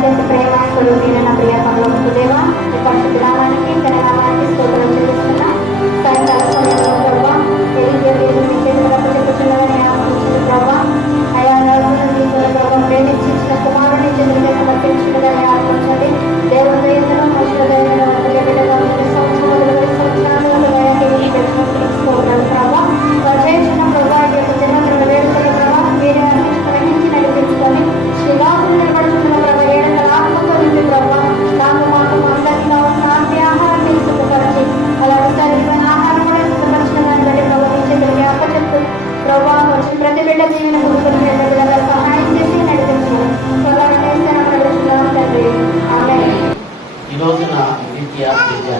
gracias. ఈ రోజున విద్య విద్య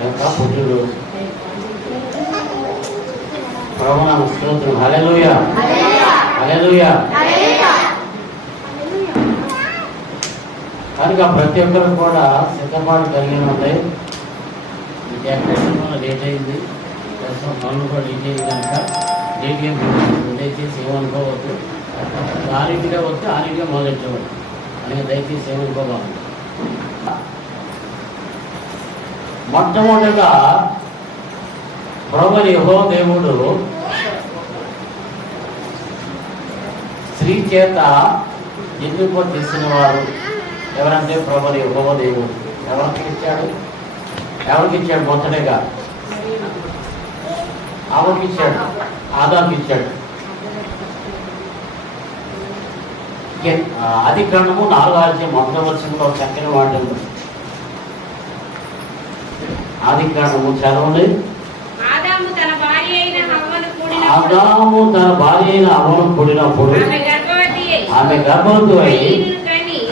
యొక్క పుట్టినరోజు ప్రభునామ స్తోత్రం. హల్లెలూయా. హల్లెలూయా. కనుక ప్రతి ఒక్కరు కూడా సిద్ధపాటు కలిగి ఉంటాయి ఎక్కడ లేట్ అయింది. ప్రస్తుతం పనులు కూడా లేట్ అయింది కనుక లేట్ దయచేసి ఏమనుకోవద్దు ఆరింటిగా వస్తే ఆరింటిగా మొదలెట్టవద్దు అని దయచేసి ఏమనుకోవాలి మొట్టమొదటిగా ప్రభుని యహో దేవుడు స్త్రీ చేత ఎన్నుకో తీసిన వారు ఎవరంటే ప్రభుని యహో దేవుడు. ఎవరికి ఇచ్చాడు? ఎవరికి ఇచ్చాడు? మొదటగా ఆమెకి ఇచ్చాడు. ఆదాకి ఇచ్చాడు. ఎన్- నాలుగు ఆర్జీ మొదటి వర్షంలో చక్కని వాడు ఉంది ఆది గ్రంథము చదవండి. ఆదాము తన భార్య అయిన కూడినప్పుడు అవను ఆమె గర్భవతి అయి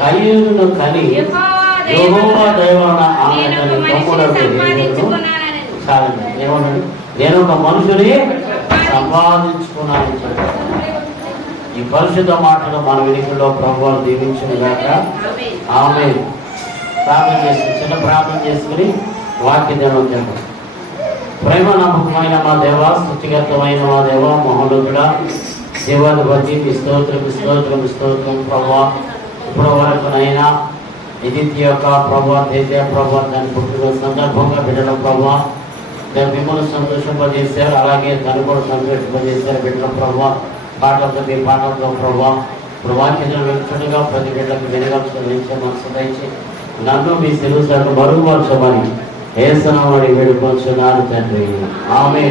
కయ్యను కని యెహోవా దైవాన ఆమె నేను తన తమ్ముడకు చాలండి. ఏమన్నాడు నేను ఒక మనుషుని సంపాదించుకున్నానని చెప్పాడు. ఈ పరిశుద్ధ మాటలు మన వెనుకల్లో ప్రభువాలు దీవించిన గాక. ఆమె ప్రార్థన చేసుకుని చిన్న ప్రార్థన చేసుకుని వాక్య ధ్యానం చేద్దాం ప్రేమ నమ్మకమైన మా దేవ స్థుతిగతమైన మా దేవ మహోన్నతుడా దేవాధిపతి మీ స్తోత్రం మీ స్తోత్రం స్తోత్రం ప్రభా ఇప్పుడు వరకునైనా నిత్య యొక్క ప్రభా దేశ ప్రభా దాని పుట్టిన సందర్భంగా బిడ్డల ప్రభా. దాని మిమ్మల్ని సంతోషింపజేశారు అలాగే తను కూడా సంతోషింపజేశారు బిడ్డల ప్రభా. పాటలతో మీ పాటలతో ప్రభా. ఇప్పుడు వాక్యం వెళ్తుండగా ప్రతి బిడ్డలకు వెనగల్సిన మనసు దయచి నన్ను మీ సెలవు సార్లు మరుగుపరచమని ఏసనమని వేడుకొంచున్నాను తండ్రి. ఆమె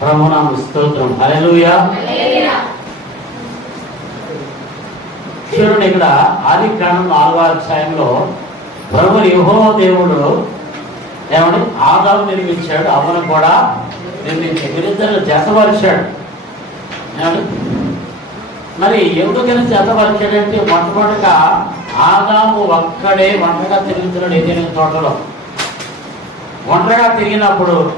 ప్రభునామ స్తోత్రం. చూడండి ఇక్కడ ఆది కాండం నాలుగో అధ్యాయంలో ప్రభు యహో దేవుడు ఏమని ఆదాము నిర్మించాడు అమ్మను కూడా నిర్మించాడు. వీరిద్దరు జతపరిచాడు మరి ఎందుకని జతపరిచాడంటే మొట్టమొదటిగా ఆదాము ఒక్కడే ఒంటరిగా తిరుగుతున్నాడు ఏదైనా తోటలో. ఒంటరిగా తిరిగినప్పుడు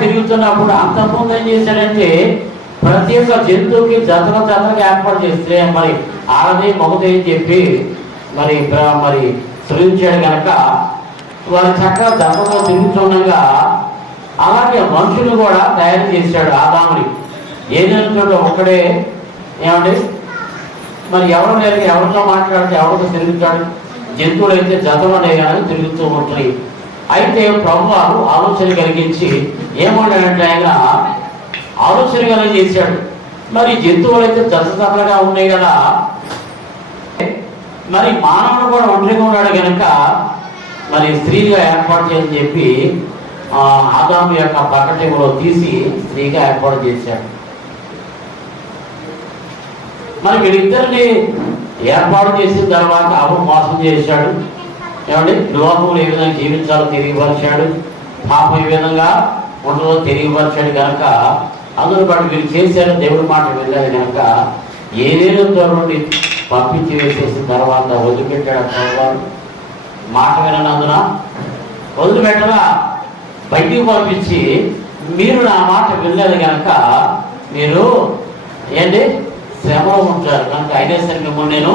తిరుగుతున్నప్పుడు అంతకుముందు ఏం చేశాడంటే ప్రతి ఒక్క జంతువుకి జతల జతలకు ఏర్పాటు చేస్తే మరి ఆడది మగది అని చెప్పి మరి మరి సృజించాడు కనుక వారి చక్కగా జతలో తిరుగుతుండగా అలాగే మనుషులు కూడా తయారు చేశాడు ఆదాముని. ఏదైనా చోట ఒక్కడే. ఏమండి? మరి ఎవరు లేరు? ఎవరితో మాట్లాడితే ఎవరితో తిరుగుతాడు? జంతువులు అయితే జతలోనే కానీ తిరుగుతూ ఉంటాయి. అయితే ప్రభువారు ఆలోచన కలిగించి ఏమన్నాడంటే ఆయన ఆలోచన కలిగి చేశాడు. మరి జంతువులు అయితే జత ఉన్నాయి కదా. మరి మానవుడు కూడా ఒంటరిగా ఉన్నాడు కనుక మరి స్త్రీగా ఏర్పాటు చేయని చెప్పి ఆదాము యొక్క పక్కటేములో తీసి స్త్రీగా ఏర్పాటు చేశాడు. మరి వీరిద్దరిని ఏర్పాటు చేసిన తర్వాత అవు మోసం చేశాడు. ఏమండి? లోకములు ఏ విధంగా జీవించాలో తెలియపరిచాడు. పాపం ఏ విధంగా ఉండదో తెలియపరిచాడు కనుక అందులో పాటు వీరు చేశారు దేవుడి మాట వెళ్ళాలి కనుక ఏదేదో దూరం నుండి పంపించి వేసేసిన తర్వాత వదిలిపెట్టాడు తర్వాత మాట వినందున వదిలిపెట్టరా బయటికి పంపించి మీరు నా మాట వినలేదు కనుక మీరు ఏంటి? శ్రమలో ఉంటారు. కనుక అయినా సరే మిమ్మల్ని నేను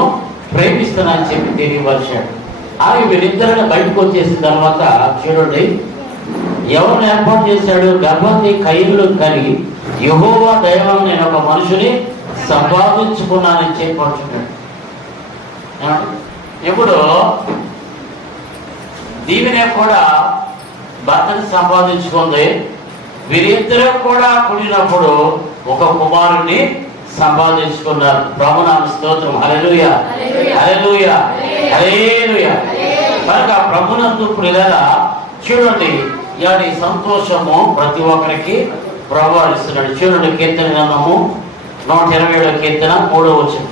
ప్రేమిస్తానని చెప్పి తెలియపరిచాడు. అలాగే వీరిద్దరిని బయటకు వచ్చేసిన తర్వాత చూడండి ఎవరిని ఏర్పాటు చేశాడు? గర్భవతి కయ్యులు కలిగి యహోవా దైవం నేను ఒక మనుషుని సంపాదించుకున్నానని చెప్పి ఇప్పుడు దీవినే కూడా భర్తను సంపాదించుకుంది వీరిద్దరూ కూడా కూడినప్పుడు ఒక కుమారుణ్ణి సంపాదించుకున్నారు ప్రభునామ స్తోత్రం. హల్లెలూయ. హల్లెలూయ. హల్లెలూయ. కనుక ప్రభునందు ప్రియులరా చూడండి ఇలాంటి సంతోషము ప్రతి ఒక్కరికి ప్రభు ఇస్తున్నాడు చూడండి కీర్తన గ్రంథము నూట ఇరవై ఏడో కీర్తన మూడో వచ్చింది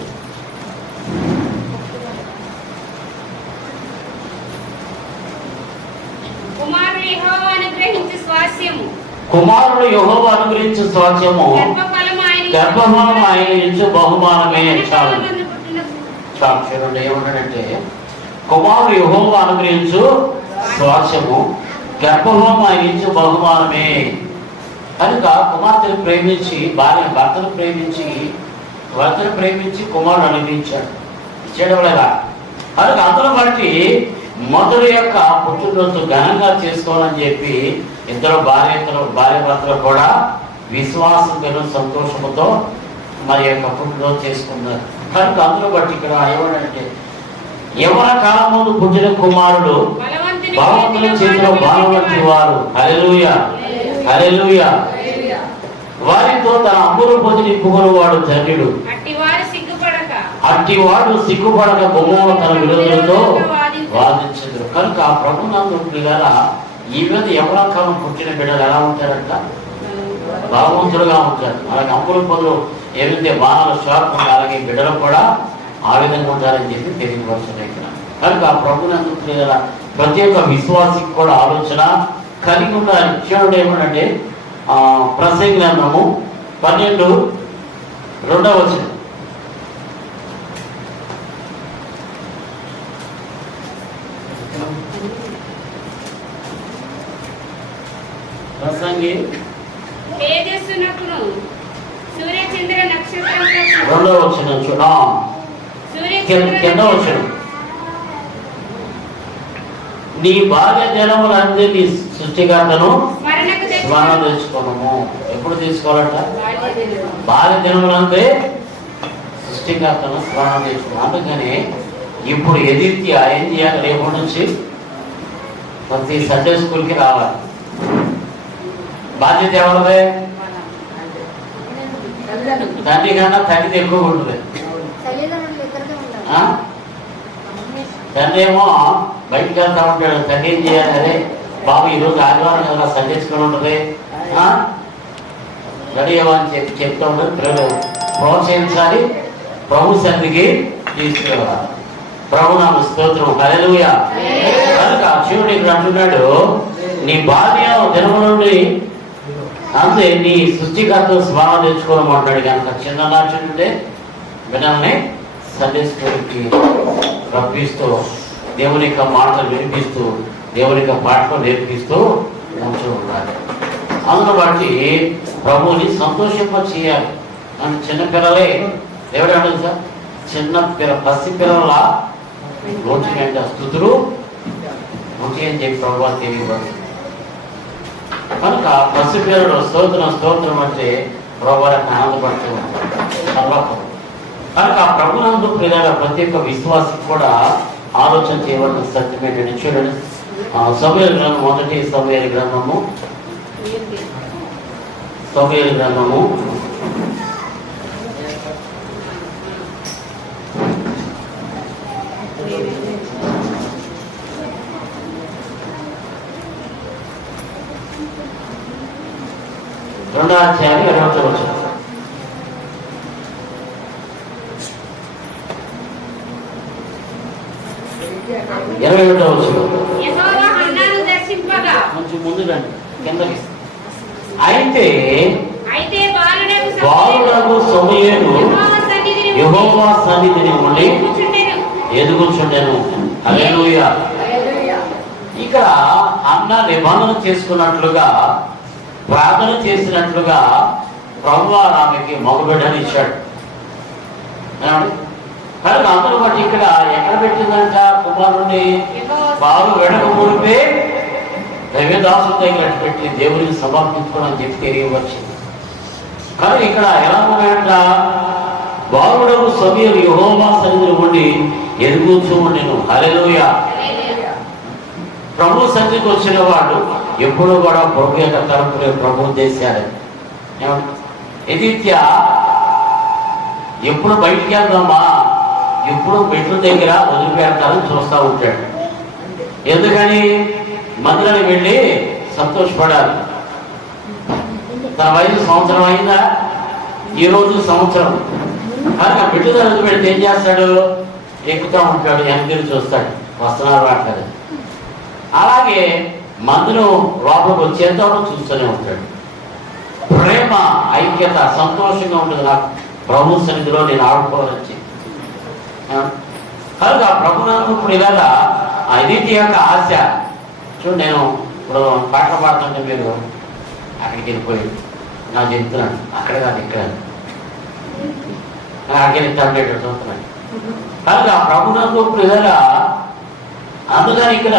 కుమారుడు యెహోవా అనుగ్రహించు స్వాస్యము. గర్భఫలం ఆయన ఇచ్చు బహుమానమే చాలు చాలు చూడండి ఏమన్నాడంటే కుమారుడు యహోవ అనుగ్రహించు స్వాచ్యము గర్భఫలం ఆయన ఇచ్చు బహుమానమే. కనుక కుమార్తెను ప్రేమించి భార్య భర్తను ప్రేమించి భర్తను ప్రేమించి కుమారుడు అనుగ్రహించాడు. ఇచ్చేయడం లేదా కనుక అందులో బట్టి మొదటి యొక్క పుట్టినరోజు ఘనంగా చేసుకోవాలని చెప్పి ఇద్దరు భార్య భార్య భర్తలు కూడా విశ్వాసంతో సంతోషముతో మరి యొక్క పుట్టినరోజు చేసుకున్నారు. కనుక అందులో బట్టి ఇక్కడ ఏమనంటే యవన కాలం ముందు పుట్టిన కుమారుడు భగవంతుని చేతిలో బాలవంటి వారు. హల్లెలూయ. హల్లెలూయ. వారితో తన అమ్ములు పొంది నింపుకుని వాడు ధన్యుడు అట్టి వాడు సిగ్గుపడక బొమ్మలు తన విరోధులతో వాదించదు కనుక ప్రభునందు పిల్లల ఈ మీద ఎవరి కాలం పుట్టిన బిడ్డలు ఎలా ఉంటారంట? బలవంతుడుగా ఉంటారు. అలాగే అమ్ములు పదులు ఏదైతే బాణాలు షాప్ అలాగే బిడ్డలు కూడా ఆ విధంగా ఉంటారని చెప్పి తెలియవలసిన ఇక్కడ. కనుక ప్రభునందు పిల్లల ప్రతి ఒక్క విశ్వాసికి కూడా ఆలోచన కలిగి ఉన్న చూడండి ఏమనంటే ఆ, ప్రసంగి గ్రంథము పన్నెండు రెండవ వచనం. ప్రసంగి తేజస్సునకును సూర్యచంద్ర నక్షత్రములకు వచనం చూడ కింద వచనం. నీ భార్య జనములందరి నీ సృష్టికర్తను స్మరణ. తెచ్చుకోనము. ఎప్పుడు తీసుకోవాలంట? భార్య జనములందే సృష్టికర్తను స్మరణ తెచ్చుకో అందుకని ఇప్పుడు ఎదిర్తి ఏం చేయాలి? రేపటి నుంచి ప్రతి సండే స్కూల్కి రావాలి. బాధ్యత ఎవరిదే? తండ్రి కన్నా తల్లిది ఎక్కువ ఉంటుంది? తండ్రి ఏమో బయటికి వెళ్తా ఉంటాడు. తండ్రి ఏం చేయాలి? అరే బాబు ఈరోజు ఆదివారం కదా స్కూల్ ఉంటుంది? రెడీ అవ్వని చెప్పి చెప్తూ ఉంటారు పిల్లలు ప్రోత్సహించాలి ప్రభు సన్నిధికి తీసుకురావాలి ప్రభు నామ స్తోత్రం. హల్లెలూయా. కనుక శివుడు ఇక్కడ అంటున్నాడు నీ భార్య దినము నుండి అంతే నీ సృష్టికర్త స్వామ తెచ్చుకోవడం అంటాడు కనుక చిన్న నుండే వినల్ని సండే రప్పిస్తూ దేవుని యొక్క మాటలు వినిపిస్తూ దేవుని యొక్క పాటలు నేర్పిస్తూ మంచి ఉండాలి. అందును బట్టి ప్రభువుని సంతోషింప చేయాలి అని చిన్నపిల్లలే దేవుడు అంటుంది సార్? చిన్న పిల్ల పసి పిల్లల నోటి అంటే స్థుతులు నోటి అని చెప్పి ప్రభు తెలియబడుతుంది కనుక పసి పిల్లలు స్తోత్రం స్తోత్రం అంటే ప్రభువారికి ఆనందపడుతూ ఉంటారు. పరలోకం. కనుక ప్రభునందు ప్రియుల ప్రతి ఒక్క విశ్వాసం కూడా ఆలోచన చేయవలసిన సత్యం ఏంటంటే చూడండి. సమయ గ్రంథం మొదటి సమయ గ్రంథము. సమయ గ్రంథము. రెండో అధ్యాయం ఇరవై. ఇరవై ఒకటో దర్శింపగా. కొంచెం ముందు రండి కిందకి. అయితే బాలుడకు సమయను యెహోవా సన్నిధిని ఉండి. ఎదుగుచుండెను. హల్లెలూయా. ఇక్కడ అన్న నిబంధన చేసుకున్నట్లుగా ప్రార్థన చేసినట్లుగా ప్రభు ఆమెకి మగబిడ్డని ఇచ్చాడు? కనుక అందరూ బట్టి ఇక్కడ ఎక్కడ పెట్టిందంట? కుమారుణ్ణి బాలు వెనక ముడిపే దైవదాసు దగ్గర పెట్టి దేవునికి సమర్పించుకోవాలని చెప్పి తెలియవచ్చింది. కానీ ఇక్కడ ఎలా ఉన్నాయంట? బాలుడకు సమయం యహోవా సన్నిధిలో ఉండి ఎదుగుతూ నేను హల్లెలూయా. ప్రభు సన్నిధికి వచ్చిన వాడు ఎప్పుడు కూడా ప్రభు యొక్క తరపున ప్రభు చేశారు ఎదిత్యా ఎప్పుడు బయటికి వెళ్దామా? ఎప్పుడు మెట్ల దగ్గర వదిలిపెడతారని చూస్తూ ఉంటాడు. ఎందుకని? మందిరానికి వెళ్ళి సంతోషపడాలి. తన వయసు సంవత్సరం అయిందా? ఈ రోజు సంవత్సరం. కనుక బిడ్డ తరగతి పెడితే ఏం చేస్తాడు? ఎక్కుతూ ఉంటాడు వెనక్కి చూస్తాడు వస్తున్నారు రావట్లేదు అలాగే మందులు లోపలికి వచ్చేంతవరకు చూస్తూనే ఉంటాడు. ప్రేమ ఐక్యత సంతోషంగా ఉంటుంది నాకు. ప్రభు సన్నిధిలో నేను ఆడుకోవాలని కనుక ప్రభు నాకు అదితి యొక్క ఆశ చూడు నేను ఇప్పుడు పాటలు పాడుతుంటే మీరు అక్కడికి వెళ్ళిపోయి నా చెప్తున్నాను అక్కడ కాదు ఇక్కడ అక్కడికి వెళ్ళి టాబ్లెట్ చూస్తున్నాను కనుక ప్రభు నాకు అందుకని ఇక్కడ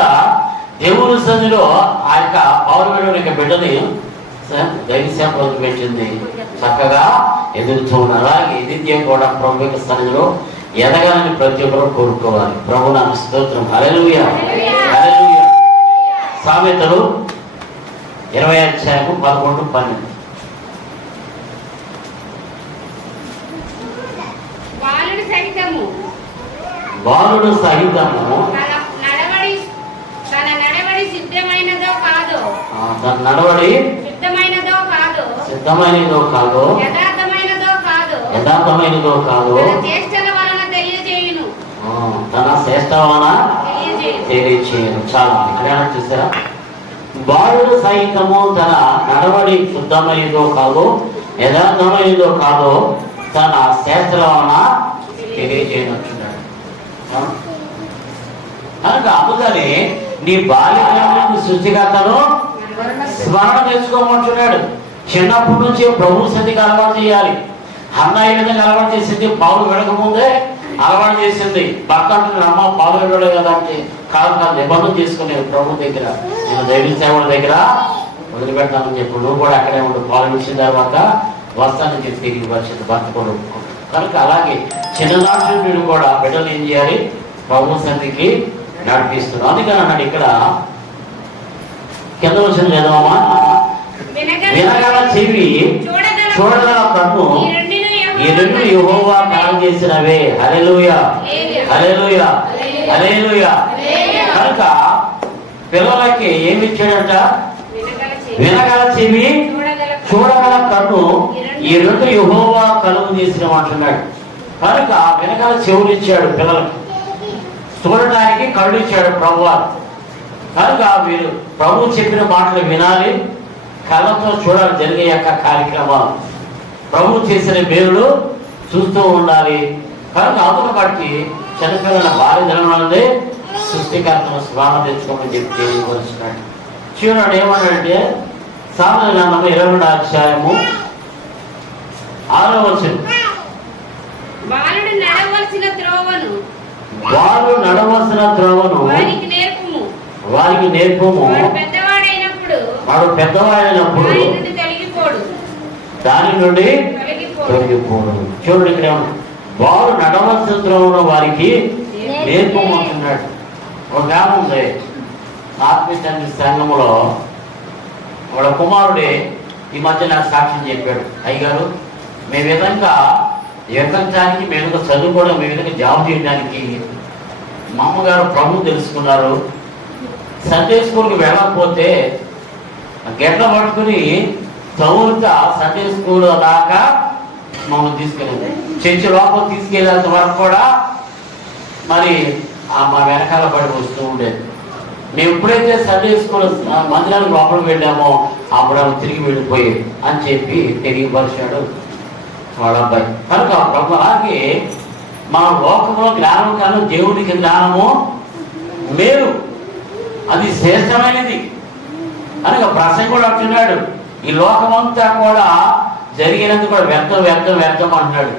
దేవుని సన్నిధిలో ఆ యొక్క పౌరవేడు యొక్క బిడ్డని దైవ సేవ పెట్టింది. చక్కగా ఎదురుతూ ఉన్నారు. అలాగే ఎదిత్యం కూడా ప్రభు యొక్క సన్నిధిలో ఎదగాలని ప్రతి ఒక్కరు కోరుకోవాలి. ప్రభు నాకు స్తోత్రం. హల్లెలూయా. హల్లెలూయా. సామెతలు ఇరవై అధ్యాయము పదకొండు పన్నెండు. బాలుడు సహితము బాలుడు సహితము తన నడవడి తన నడవడి సిద్ధమైనదో తన నడవడి సిద్ధమైనదో కాదో? సిద్ధమైనదో కాదో? యథార్థమైనదో కాదో? యథార్థమైనదో కాదో? తన చేష్టల వలన తెలియజేయును. తెలియజేయును. చాలా ఏమన్నా చూసారా? బాలుడు సహితము తన నడవడి శుద్ధమైనదో కాదో యథార్థమైనదో కాదో తన శాస్త్రవన తెలియజేయనట్టున్నాడు ఆ? కనుక అందుకని నీ బాల్యకాలను సృష్టికర్తను స్మరణ చేసుకోమంటున్నాడు. చిన్నప్పటి నుంచి ప్రభు సన్నిధికి అలవాటు చేయాలి. అన్న ఏ విధంగా అలవాటు చేసింది పాలు వెళ్ళకముందే అలవాటు చేసింది. భర్త అంటున్నాడు అమ్మ పాలు వెళ్ళడు కదా అంటే కాదు కాదు నిబంధన తీసుకునేది ప్రభు దగ్గర. నేను దైవ సేవల దగ్గర వదిలిపెడతానని చెప్పి. నువ్వు కూడా అక్కడే ఉండు. పాలు ఇచ్చిన తర్వాత వస్తానని చెప్పి తిరిగి పరిస్థితి భర్త కూడా కనుక అలాగే చిన్ననాటి నుండి కూడా బిడ్డలు ఏం చేయాలి? ప్రభు సన్నిధికి నడిపిస్తున్నాడు అందుకని అన్నాడు ఇక్కడ కింద వచ్చిన లేదమ్మా వినగల చెవి చూడగల కన్ను ఈ రెండు యెహోవా కలం చేసినవే. హల్లెలూయా. హల్లెలూయా. హల్లెలూయా. కనుక పిల్లలకి ఏమి ఇచ్చాడంట వినగల చెవి. చూడగల కన్ను ఈ రెండు యెహోవా కలుగు చేసిన అంటున్నాడు కనుక వెనకాల చెవులు ఇచ్చాడు పిల్లలకి. చూడటానికి కళ్ళు ఇచ్చాడు ప్రభువారు. కనుక వీరు ప్రభు చెప్పిన మాటలు వినాలి. కళ్ళతో చూడాలి జరిగే యొక్క కార్యక్రమాలు. ప్రభు చేసిన మేలు చూస్తూ ఉండాలి. కనుక అవతల బట్టి చనిపోయిన భార్య జన్మలనే సృష్టికర్తను స్మరణ తెచ్చుకోమని చెప్పి తెలియవలసినాడు చూడండి ఏమన్నాడంటే సామాన్య గ్రంథము ఇరవై రెండు అధ్యాయము ఆరో వచ్చింది బాలుడు నడవలసిన త్రోవను వారు నడవలసిన త్రోవను వారికి నేర్పుము వారికి నేర్పము. వాడు పెద్దవాడైనప్పుడు దాని నుండి తొలగిపోడు. చూడండి ఇక్కడ వారు నడవలసిన త్రోవను వారికి నేర్పమంటున్నాడు. ఒక గ్రామం ఉంది. ఆత్మీయ తండ్రి సంఘములో వాళ్ళ కుమారుడే ఈ మధ్య నాకు సాక్ష్యం చెప్పాడు. అయ్యగారు మీ విధంగా ఎక్కడానికి మీ విధంగా చదువుకోవడం మీ విధంగా జాబ్ చేయడానికి మా అమ్మగారు ప్రభు తెలుసుకున్నారు. సండే స్కూల్కి వెళ్ళకపోతే గెడ్డ పట్టుకుని చదువుతా సండే స్కూల్ దాకా మమ్మల్ని తీసుకెళ్ళింది చర్చి లోపల తీసుకెళ్ళేంత వరకు కూడా మరి ఆ మా వెనకాల పడి వస్తూ ఉండేది. మేము ఎప్పుడైతే సండే స్కూల్ మందిరానికి లోపలికి వెళ్ళామో అప్పుడు ఆమె తిరిగి వెళ్ళిపోయి అని చెప్పి తెలియపరిచాడు వాళ్ళ అబ్బాయి. కనుక ప్రభు అలాగే మా లోకంలో జ్ఞానం కాను దేవునికి జ్ఞానము మేలు. అది శ్రేష్టమైనది. అనగా ప్రసంగం కూడా అంటున్నాడు. ఈ లోకమంతా కూడా జరిగినందుకు కూడా వ్యర్థం వ్యర్థం వ్యర్థం అంటున్నాడు.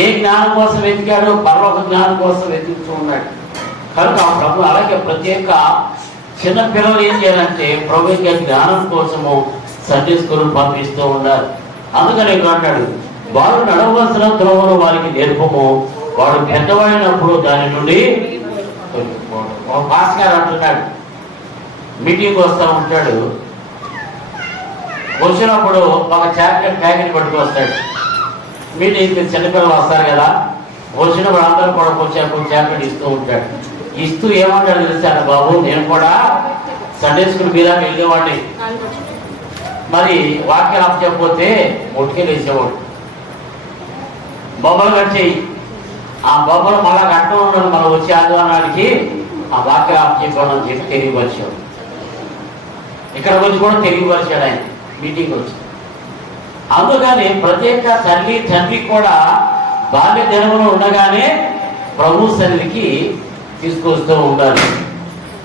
ఏ జ్ఞానం కోసం వెతికాడు పరలోక జ్ఞానం కోసం వెతుకుతూ ఉన్నాడు. కనుక ఆ ప్రభు అలాగే ప్రత్యేక చిన్న పిల్లలు ఏం చేయాలంటే ప్రభు యొక్క జ్ఞానం కోసము సండే స్కూల్ పంపిస్తూ ఉండాలి అందుకని అంటాడు వారు నడవలసిన త్రోవను వారికి నేర్పము. వాడు పెద్దవాడినప్పుడు దాని నుండి పాస్ గారు అంటున్నాడు మీటింగ్ వస్తూ ఉంటాడు. వచ్చినప్పుడు ఒక చాక్లెట్ ప్యాకెట్ పట్టుకు వస్తాడు. మీటింగ్కి చిన్నపిల్లలు వస్తారు కదా వచ్చినప్పుడు అందరూ కూడా కొంచెం కొంచెం చాక్లెట్ ఇస్తూ ఉంటాడు ఇస్తూ ఏమంటాడు తెలిసాను బాబు? నేను కూడా సండే స్కూల్ మీద వెళ్ళేవాడిని. మరి వాక్యం అప్పచెప్పపోతే ఒట్టుకే ముట్టుకెళ్ళి వేసేవాడు. బొమ్మలు కట్టేయి ఆ బొమ్మలు మళ్ళా కట్టడం ఉండడం మనం వచ్చే ఆదివారానికి ఆ వాక్యం అప్పచెప్పాను అని చెప్పి తెలియపరిచాడు ఇక్కడ వచ్చి కూడా తెలియపరిచాడు ఆయన మీటింగ్ వచ్చి. అందుకని ప్రత్యేక తల్లి తండ్రి కూడా బాల్య దినములు ఉండగానే ప్రభు సన్నిధికి తీసుకొస్తూ ఉండాలి.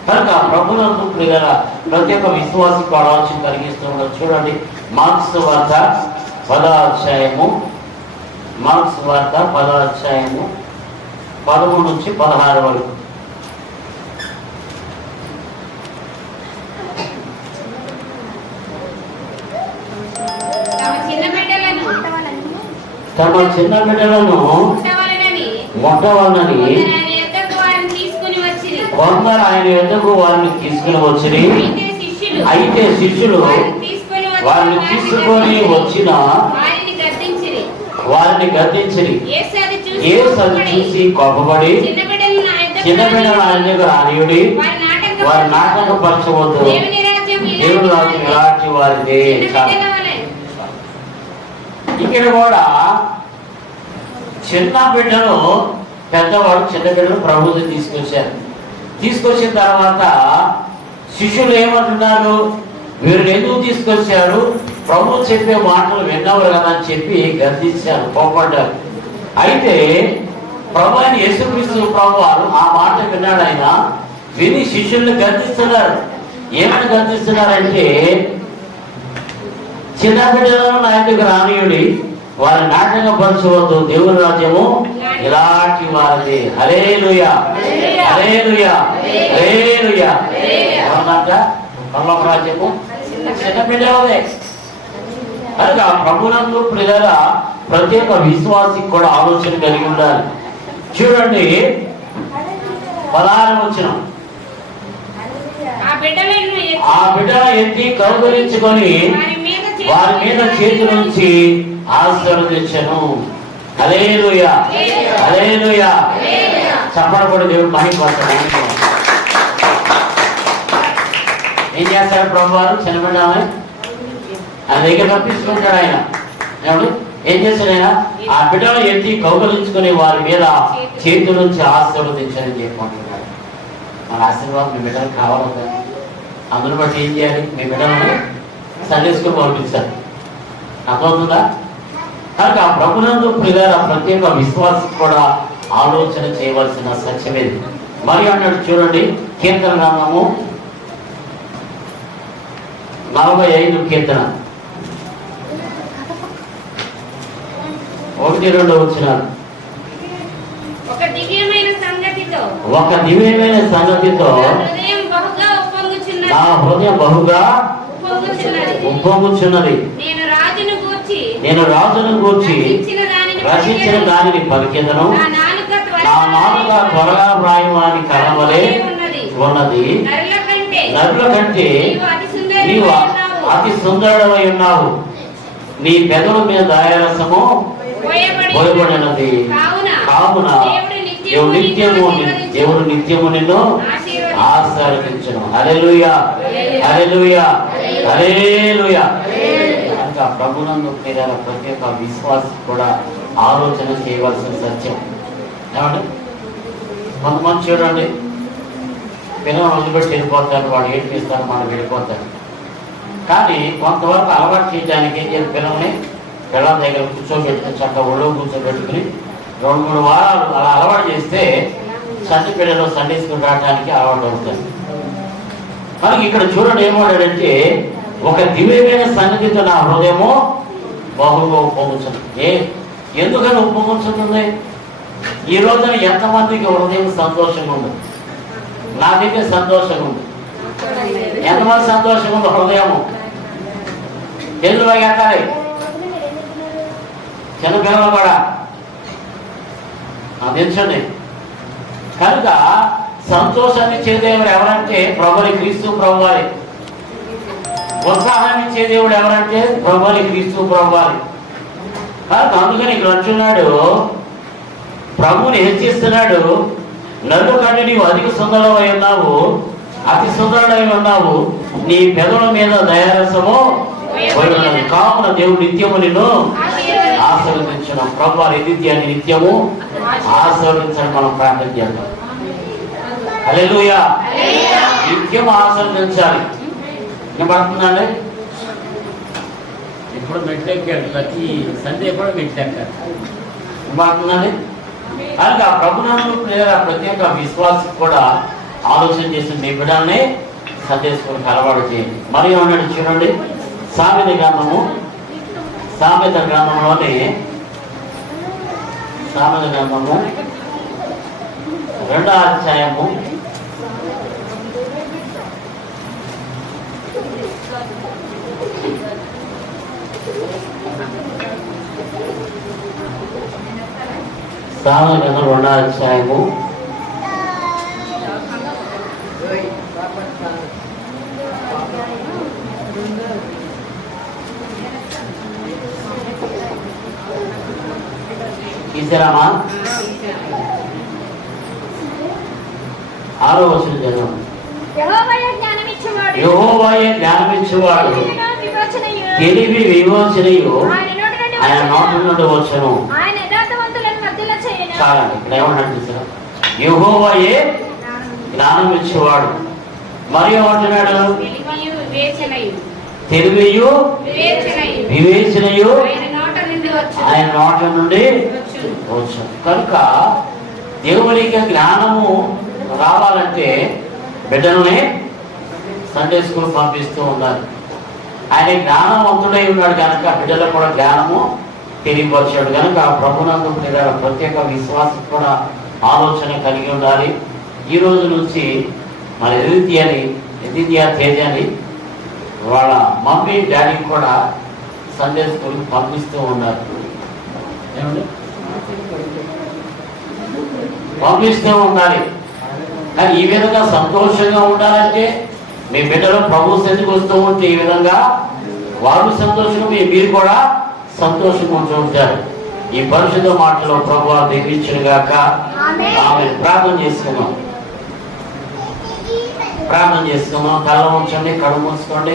కనుక ప్రభునందు ప్రియుల ప్రతి ఒక్క విశ్వాసికి ఆలోచన కలిగిస్తూ ఉండదు చూడండి మార్క్స్ వార్త పదో అధ్యాయము మార్క్స్ వార్త పదో అధ్యాయము పదమూడు నుంచి పదహారు వరకు. తమ చిన్న బిడ్డలను మొట్టవలనని కొందరు ఆయన యొద్దకు వారిని తీసుకుని వచ్చి అయితే శిష్యులు వారిని తీసుకొని వచ్చిన వారిని గద్దించిరి. ఏ సది చూసి కోపపడి చిన్న బిడ్డలను నా యొద్దకు చిన్న బిడ్డలు ఆయన దగ్గర ఆనియుడి వారి నాటక ఇలాంటి దేవుడు రాజ్యం వారిదే. ఇలాంటి వారిదే చిన్న బిడ్డల వలె. ఇక్కడ కూడా చిన్న బిడ్డను పెద్దవాడు చిన్న బిడ్డను ప్రభుత్వం తీసుకొచ్చారు. తీసుకొచ్చిన తర్వాత శిష్యులు ఏమంటున్నారు? వీరు ఎందుకు తీసుకొచ్చారు? ప్రభు చెప్పే మాటలు విన్నవారు కదా అని చెప్పి గర్దించారు కోపడ్డారు అయితే ప్రభు అని యేసుక్రీస్తు ప్రభు ఆ మాట విన్నాడు ఆయన. విని శిష్యుల్ని గర్దిస్తున్నారు ఏమని గర్దిస్తున్నారంటే చిన్న బిడ్డలను నా ఎందుకు రానియుడి వారి నాటకం పంచవద్దు దేవుని రాజ్యము ఇలాంటి వారిది. హరేలుయ ఏమన్నట పర్లోక రాజ్యము చిన్న బిడ్డలదే కనుక ప్రభునందు ప్రజల ప్రత్యేక విశ్వాసికి కూడా ఆలోచన కలిగి ఉండాలి. చూడండి పదహారు వచ్చిన. ఆ బిడ్డల ఎత్తి కౌగలించుకొని వారి మీద చేతి నుంచి ఆశీర్వదించను హల్లెలూయ. హల్లెలూయ. చెప్పడబడి దేవుడు మహిమపడతాడు ఏం చేస్తాడు ప్రభు వారు చిన్నబిడ్డామని ఆయన దగ్గర పంపించుకుంటాడు ఆయన. ఏమండి ఏం చేశాడు ఆయన? ఆ బిడ్డలు ఎత్తి కౌగలించుకుని వారి మీద చేతి నుంచి ఆశీర్వదించని చెప్పుకుంటున్నాడు మన ఆశీర్వాదం మీ బిడ్డలకు కావాలి అందును బట్టి ఏం చేయాలి? మీ బిడ్డలని సండే స్కూల్ పంపించాలి అర్థమవుతుందా? కనుక ఆ ప్రభునందు ప్రియుల ప్రత్యేక విశ్వాసం కూడా ఆలోచన చేయవలసిన సత్యమేది మరి అన్నాడు చూడండి కీర్తన గ్రంథము నలభై ఐదు కీర్తన. ఒకటి రెండు సంగతితో ఒక దివ్యమైన సంగతితో నా హృదయం బహుగా ఉప్పొంగుచున్నది నేను రాజును గూర్చి నేను రాజును గూర్చి రచించిన దానిని పలికెదను. నా నాలుక త్వరగా వ్రాయమాని కలవలే ఉన్నది. నరుల కంటే నీవు అతి సుందరి నీవు అతి సుందరుడమై ఉన్నావు. నీ పెదవుల మీద దయారసము పోయబడినది. కావున దేవుడు నిత్యము దేవుడు నిత్యము నిన్ను ఆశీర్వదించను. హల్లెలూయా. హల్లెలూయా. హల్లెలూయా. కనుక ప్రభునందు ప్రియుల ప్రత్యేక విశ్వాసం కూడా ఆలోచన చేయవలసిన సత్యం. ఏమండి? కొంతమంది చూడండి పిల్లలు వదిలిపెట్టి వెళ్ళిపోతారు వాడు ఏడిపిస్తారు మనం వెళ్ళిపోతారు కానీ కొంతవరకు అలవాటు చేయడానికి పిల్లల్ని పిల్లల దగ్గర కూర్చోబెట్టుకుని చక్క ఒళ్ళో కూర్చోబెట్టుకుని రెండు మూడు వారాలు అలా అలవాటు చేస్తే సండే పిల్లలు సండే స్కూల్ రావడానికి అలవాటు అవుతుంది మనకి ఇక్కడ చూడండి ఏమన్నాడంటే ఒక దివ్యమైన సన్నిధితో నా హృదయము బహుగా ఉప్పొంగుతుంది ఏ? ఎందుకని ఉప్పొంగుతుంది ఈ రోజున ఎంతమందికి హృదయం సంతోషంగా ఉంది? నాకైతే సంతోషంగా ఉంది. ఎంతమంది సంతోషంగా ఉంది హృదయము? ఎందులో ఎక్కాలి. చిన్నపిల్లలు కూడా. అందించండి కనుక సంతోషాన్ని ఇచ్చే దేవుడు ఎవరంటే ప్రభుని క్రీస్తు ప్రభువారి. ఉత్సాహాన్ని ఇచ్చే దేవుడు ఎవరంటే ప్రభుని క్రీస్తు ప్రభువారి. కనుక అందుకని ఇక్కడ అంటున్నాడు ప్రభుని హెచ్చిస్తున్నాడు నన్ను కంటే నీవు అధిక సుందరమై ఉన్నావు అతి సుందరుడై ఉన్నావు నీ పెదవుల మీద దయారసము. కావున దేవుడు నిత్యము నిన్ను ఆశీర్వదించిన ప్రభు నిత్యాన్ని నిత్యము ఆశీర్వదించని మనం ప్రార్థన చేద్దాం. హల్లెలూయా. నిత్యం ఆశీర్వదించాలి. వినపడుతుందండి ఇప్పుడు మెట్లెక్కాడు ప్రతి సండే కూడా మెట్లెక్కాడు వినపడుతుందండి అలాగే ఆ ప్రభునందు ప్రేర ప్రత్యేక విశ్వాసం కూడా ఆలోచన చేసిన మీ బిడ్డల్ని సందేశం అలవాటు చేయండి. మరి ఏమన్నాడు చూడండి? సామెత గ్రంథము సామెత గ్రామంలోని సామెత గ్రామము రెండో అధ్యాయము. సామెత గ్రంథం రెండో అధ్యాయము. తీసారామా ఆరో వచ్చిన జనం యెహోవాయే జ్ఞానమిచ్చువాడు. తెలివి విమోచనయు. ఆయన నోటి నుండి వచ్చును. చాలా ఇక్కడ ఏమన్నాడు చూసారా? యహోవాయే జ్ఞానం ఇచ్చేవాడు మరి ఏమంటున్నాడు? తెలివియు వివేచనయు. ఆయన నోట నుండి వచ్చు కనుక దేవునికి జ్ఞానము రావాలంటే బిడ్డలనే సండే స్కూల్ పంపిస్తూ ఉండాలి. ఆయన జ్ఞానవంతుడై ఉన్నాడు కనుక బిడ్డలకు కూడా జ్ఞానము తెలియపరిచాడు కనుక ఆ ప్రభునందు ప్రత్యేక విశ్వాసం కూడా ఆలోచన కలిగి ఉండాలి. ఈ రోజు నుంచి మన ఎదితి అని ఎదిత్య తేజ అని వాళ్ళ మమ్మీ డాడీ కూడా సండే స్కూల్కి పంపిస్తూ ఉన్నారు. ఏమండి? పంపిస్తూ ఉండాలి. కానీ ఈ విధంగా సంతోషంగా ఉండాలంటే మీ బిడ్డలు ప్రభు సన్నిధికి వస్తూ ఉంటే ఈ విధంగా వారు సంతోషంగా మీ- మీరు కూడా సంతోషంగా ఉంటూ ఉంటారు. ఈ పరిశుద్ధ మాటలో ప్రభు దీవించిన గాక ఆమె ప్రార్థన చేసుకున్నాం ప్రార్థన చేసుకున్నాం కళ్ళ ఉంచండి కడు మూసుకోండి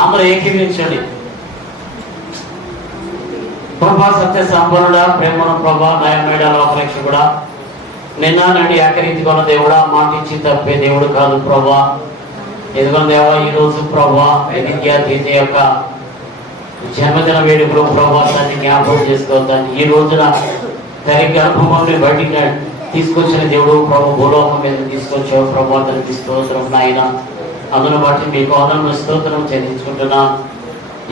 అందరూ ఏకీవించండి ప్రభా సత్య సంపన్నుడా ప్రేమను ప్రభా నయమేడ కూడా నిన్న నుండి ఏకరీతిగా దేవుడా మాట ఇచ్చి తప్పే దేవుడు కాదు ప్రభా. ఎదుగున దేవా ఈ రోజు ప్రభా విద్యా తీర్థ యొక్క జన్మదిన వేడుకలు ప్రభా దాన్ని జ్ఞాపకం చేసుకోవద్దాన్ని ఈ రోజున తల్లి గర్భంని బయటికి తీసుకొచ్చిన దేవుడు ప్రభు భూలోకం మీద తీసుకొచ్చావు ప్రభా. దానికి స్తోత్రం నాయన. అందును బట్టి మీకు ఆనంద స్తోత్రం చెల్లించుకుంటున్నాను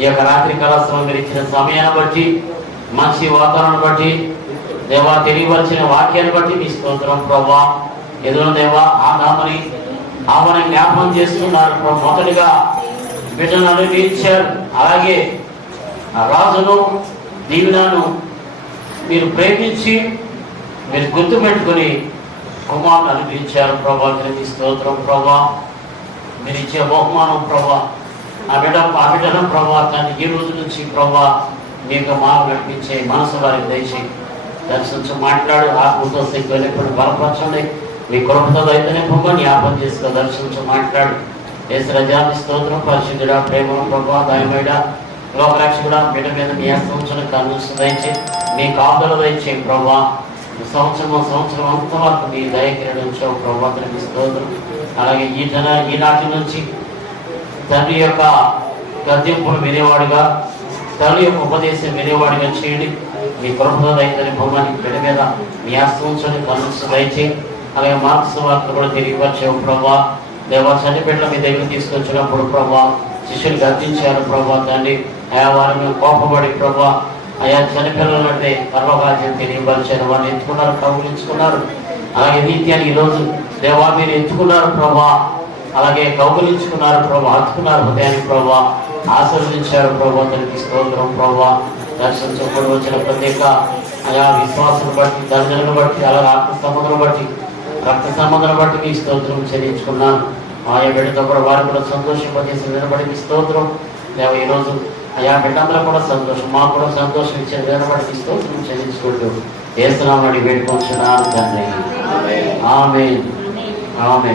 ఈ యొక్క రాత్రి కళాశ్రమం మీరు ఇచ్చిన సమయాన్ని బట్టి మంచి వాతావరణం బట్టి దేవా తెలియవలసిన వాక్యాన్ని బట్టి మీ స్తోత్రం ప్రభా. ఎదురు దేవా ఆ నామని ఆమెను జ్ఞాపకం చేస్తున్నారు. మొదటిగా బిడ్డను అనుభవించారు అలాగే రాజును దీవెనను మీరు ప్రేమించి మీరు గుర్తుపెట్టుకుని కుమారుని అనిపించారు ప్రభా. మీ స్తోత్రం ప్రభా. మీరు ఇచ్చే బహుమానం ప్రభా. ఆ బిడ్డ ఆ బిడ్డను ప్రభా కానీ ఈ రోజు నుంచి ప్రభా మీకు మా నడిపించే మనసు వారికి దయచేయండి దర్శించి మాట్లాడు ఆత్మతో శక్తి లేకుండా బలపరచండి. మీ కృపతో అయితేనే పొమ్మ జ్ఞాపం చేసుకో దర్శించి మాట్లాడు. ఏసు రజాని స్తోత్రం పరిశుద్ధుడా ప్రేమ ప్రభా దయమేడ లోకరక్షకుడా బిడ్డ మీద మీ సంవత్సరం కన్నుసు మీ కాపులు దయచే ప్రభా సంవత్సరం సంవత్సరం అంత వరకు మీ దయకిరణించావు ప్రభా మీ స్తోత్రం. అలాగే ఈ జన ఈనాటి నుంచి తండ్రి యొక్క గద్యంపులు వినేవాడుగా తల్లి యొక్క ఉపదేశం వినేవాడిగా చేయండి. మీ కృపతో దయతని బొమ్మని బిడ్డ మీద మీ ఆశ్రయించండి కనుసు దయచి అలాగే మార్క్స్ వార్త కూడా తెలియపరిచావు ప్రభా దేవా చనిపెట్ల మీ దగ్గర తీసుకొచ్చినప్పుడు ప్రభా శిష్యులు గర్తించారు ప్రభా తండ్రి. ఆయా వారి మీద కోపపడి ప్రభా ఆయా చనిపిల్లలంటే పర్వకాజ్యం తెలియపరిచారు వాళ్ళు ఎంచుకున్నారు కౌగులించుకున్నారు అలాగే నీత్యాన్ని ఈరోజు దేవా మీరు ఎంచుకున్నారు ప్రభా. అలాగే కౌగులించుకున్నారు ప్రభా హత్తుకున్నారు హృదయానికి ప్రభా. ఆశీర్వదించారు ప్రభా తనకి స్తోత్రం ప్రభా. దర్శించబడి వచ్చిన ప్రత్యేక అయా విశ్వాసం బట్టి తల్లిదండ్రులను బట్టి అలాగే ఆత్మ సంబంధం బట్టి రక్త సంబంధం బట్టి మీ స్తోత్రం చెల్లించుకున్నాను. ఆయా బిడ్డతో కూడా వారు కూడా సంతోషింపజేసి వినబడి మీ స్తోత్రం. లేవ ఈరోజు అయా బిడ్డందరూ కూడా సంతోషం మాకు కూడా సంతోషం ఇచ్చే వినబడి మీ స్తోత్రం చెల్లించుకుంటూ వేస్తున్నామని వేడుకొంచున్నాను తండ్రి. ఆమె ఆమె